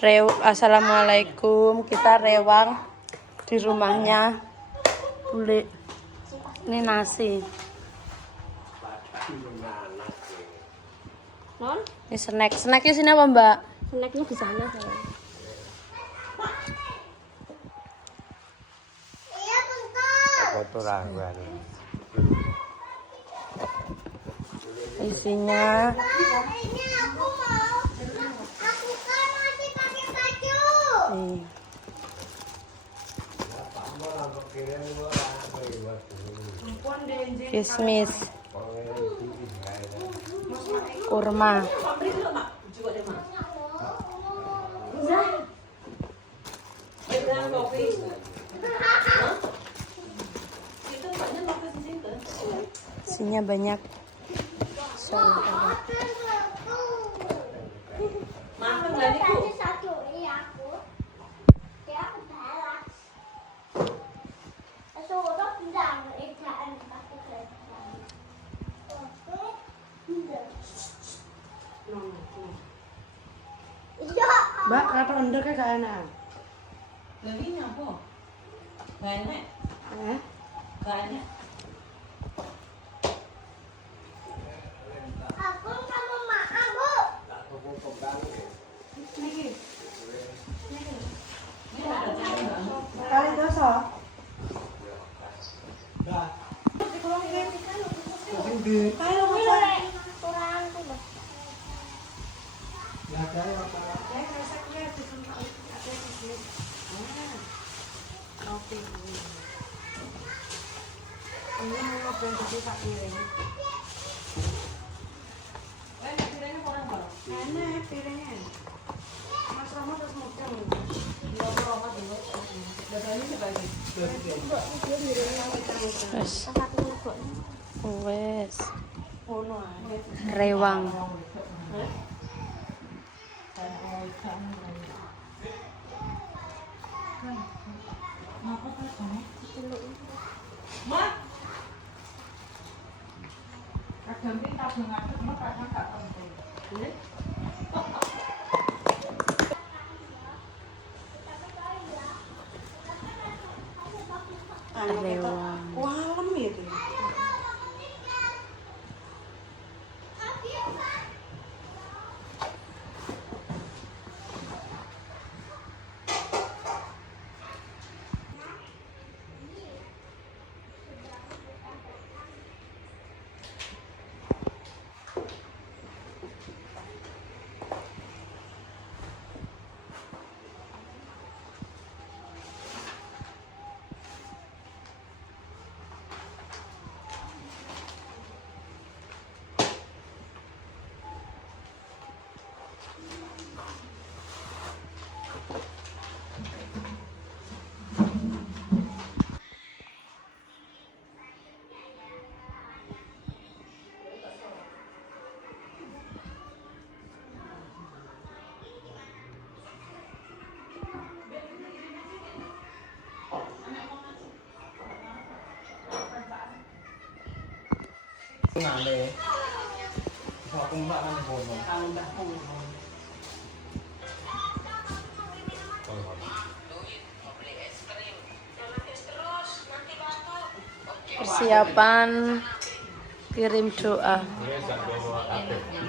Assalamualaikum, kita rewang di rumahnya Bule. Ini nasi. Non? Ini snack. Snacknya sini apa Mbak? Snacknya di sana saya. Iya bentar. Isinya Ini aku mau. Aku kan masih pakai baju. nih, kismis, kurma, isinya banyak. Kasih satu ini aku. Dia aku balas. Suruh bilang ejaan pakai kertas. Iya. Mbak, kata ndek gak enak. Lebih apa? Banyak. Banyak. Aku sama Mak Bu. Kali dosa. Ayo mulai. Kurang tuh. Ini mau bentuk tak piring. Piringnya kurang berapa? Enak piringnya. Mas Rama terus model. Dua puluh empat dulu. Dadanya sebagai. Wes, Ono ae. rewang. Mak. Kadang kita tabungan itu kadang gak penting. Rewang. Walem itu. Ngale. Aku mbak nang kono. Persiapan kirim doa. Wes gak dono kabeh.